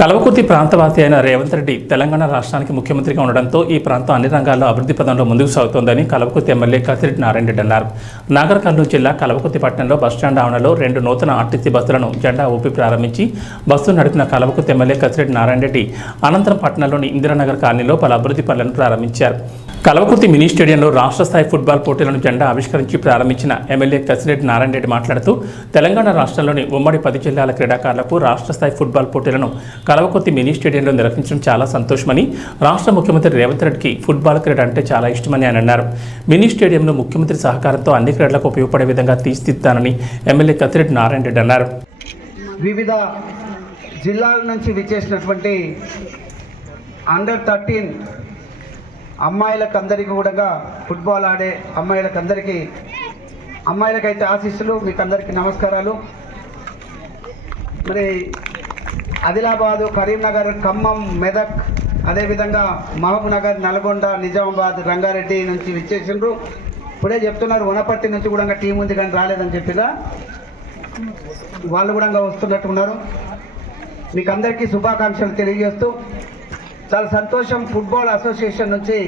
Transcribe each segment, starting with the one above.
కల్వకుర్తి ప్రాంతవాసి అయిన రేవంత్ రెడ్డి తెలంగాణ రాష్ట్రానికి ముఖ్యమంత్రిగా ఉండడంతో ఈ ప్రాంతం అన్ని రంగాల్లో అభివృద్ధి పదంలో ముందుకు సాగుతోందని కల్వకుర్తి ఎమ్మెల్యే కసిరెడ్డి నారాయణ రెడ్డి అన్నారు. నాగర్ కర్నూలు జిల్లా కల్వకుర్తి పట్టణంలో బస్టాండ్ ఆవరణలో 2 నూతన ఆర్టీసీ బస్సులను జెండా ఊపి ప్రారంభించి బస్సు నడిపిన కల్వకుర్తి ఎమ్మెల్యే కసిరెడ్డి నారాయణ రెడ్డి అనంతరం పట్టణంలోని ఇందిరానగర్ కాలనీలో పలు అభివృద్ధి పనులను ప్రారంభించారు. కల్వకుర్తి మినీ స్టేడియంలో రాష్ట్ర స్థాయి ఫుట్బాల్ పోటీలను జెండా ఆవిష్కరించి ప్రారంభించిన ఎమ్మెల్యే కసిరెడ్డి నారాయణ రెడ్డి మాట్లాడుతూ తెలంగాణ రాష్ట్రంలోని ఉమ్మడి 10 జిల్లాల క్రీడాకారులకు రాష్ట్ర స్థాయి ఫుట్బాల్ పోటీలను కల్వకుర్తి మినీ స్టేడియంలో నిర్వహించడం చాలా సంతోషమని, రాష్ట్ర ముఖ్యమంత్రి రేవంత్ రెడ్డికి ఫుట్బాల్ క్రీడ అంటే చాలా ఇష్టమని ఆయన అన్నారు. మినీ స్టేడియంను ముఖ్యమంత్రి సహకారంతో అన్ని క్రీడలకు ఉపయోగపడే విధంగా తీర్చిదిద్దానని ఎమ్మెల్యే కసిరెడ్డి నారాయణ రెడ్డి అన్నారు. వివిధ జిల్లాల నుంచి విచ్చేసినటువంటి అండర్ 13 అమ్మాయిలకందరికీ కూడా ఫుట్బాల్ ఆడే అమ్మాయిలకైతే ఆశీస్సులు, మీకు అందరికీ నమస్కారాలు. మరి ఆదిలాబాదు, కరీంనగర్, ఖమ్మం, మెదక్, అదేవిధంగా మహబూబ్ నగర్, నల్గొండ, నిజామాబాద్, రంగారెడ్డి నుంచి విచ్చేసిండ్రు. ఇప్పుడే చెప్తున్నారు వనపర్తి నుంచి కూడా టీం ఉంది కానీ రాలేదని చెప్పినా వాళ్ళు కూడా వస్తున్నట్టున్నారు. మీకు అందరికీ శుభాకాంక్షలు తెలియజేస్తూ చాలా సంతోషం. ఫుట్బాల్ అసోసియేషన్ నుంచి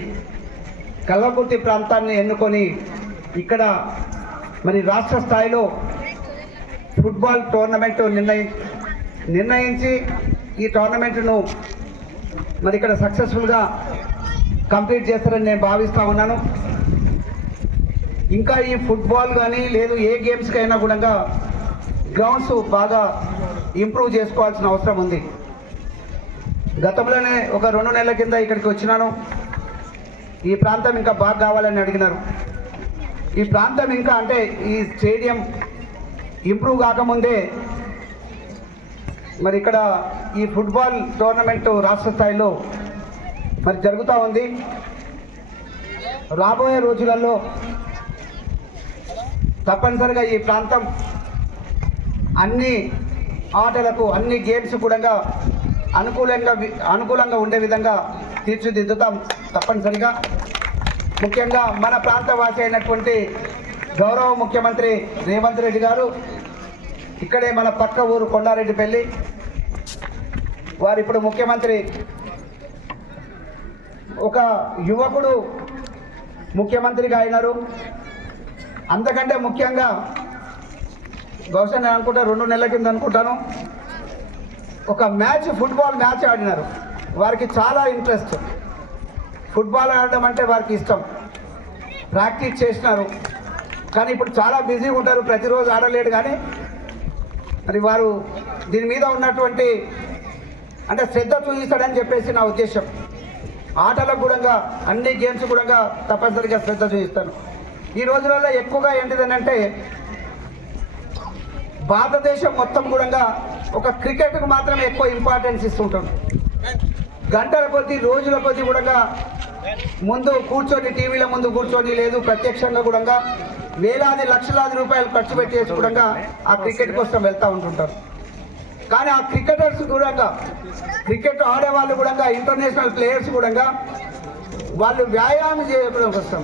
కల్వకుర్తి ప్రాంతాన్ని ఎన్నుకొని ఇక్కడ మరి రాష్ట్ర స్థాయిలో ఫుట్బాల్ టోర్నమెంట్ నిర్ణయించి ఈ టోర్నమెంట్ను మరి ఇక్కడ సక్సెస్ఫుల్గా కంప్లీట్ చేస్తారని నేను భావిస్తూ ఉన్నాను. ఇంకా ఈ ఫుట్బాల్ కానీ లేదు ఏ గేమ్స్కైనా కూడా గ్రౌండ్స్ బాగా ఇంప్రూవ్ చేసుకోవాల్సిన అవసరం ఉంది. గతంలోనే ఒక 2 నెలల కింద ఇక్కడికి వచ్చినాను. ఈ ప్రాంతం ఇంకా బాగా కావాలని అడిగినారు. ఈ ప్రాంతం ఇంకా అంటే ఈ స్టేడియం ఇంప్రూవ్ కాకముందే మరి ఇక్కడ ఈ ఫుట్బాల్ టోర్నమెంట్ రాష్ట్ర స్థాయిలో మరి జరుగుతూ ఉంది. రాబోయే రోజులలో తప్పనిసరిగా ఈ ప్రాంతం అన్ని ఆటలకు అన్ని గేమ్స్ కూడా అనుకూలంగా ఉండే విధంగా తీర్చిదిద్దుతాం తప్పనిసరిగా. ముఖ్యంగా మన ప్రాంతవాసి అయినటువంటి గౌరవ ముఖ్యమంత్రి రేవంత్ రెడ్డి గారు ఇక్కడే మన పక్క ఊరు కొండారెడ్డిపల్లి వారు ఇప్పుడు ముఖ్యమంత్రి. ఒక యువకుడు ముఖ్యమంత్రిగా అయినారు. అంతకంటే ముఖ్యంగా బహుశా నేను అనుకుంటా 2 నెలల కింద అనుకుంటాను ఒక ఫుట్బాల్ మ్యాచ్ ఆడినారు. వారికి చాలా ఇంట్రెస్ట్, ఫుట్బాల్ ఆడడం అంటే వారికి ఇష్టం. ప్రాక్టీస్ చేసినారు కానీ ఇప్పుడు చాలా బిజీగా ఉంటారు, ప్రతిరోజు ఆడలేడు. కానీ మరి వారు దీని మీద ఉన్నటువంటి అంటే శ్రద్ధ చూపిస్తాడని చెప్పేసి నా ఉద్దేశం. ఆటలకు కూడా అన్ని గేమ్స్ కూడా తప్పనిసరిగా శ్రద్ధ చూపిస్తాను. ఈ రోజులలో ఎక్కువగా ఏంటిదనంటే భారతదేశం మొత్తం కూడా ఒక క్రికెట్కు మాత్రమే ఎక్కువ ఇంపార్టెన్స్ ఇస్తుంటాం. గంటల కొద్దీ రోజుల కొద్దీ కూడా ముందు కూర్చొని టీవీల ముందు కూర్చొని లేదు ప్రత్యక్షంగా కూడా వేలాది లక్షలాది రూపాయలు ఖర్చు పెట్టేసి కూడా ఆ క్రికెట్ కోసం వెళ్తూ ఉంటుంటారు. కానీ ఆ క్రికెటర్స్ కూడా క్రికెట్ ఆడేవాళ్ళు కూడా ఇంటర్నేషనల్ ప్లేయర్స్ కూడా వాళ్ళు వ్యాయామం చేయడం కోసం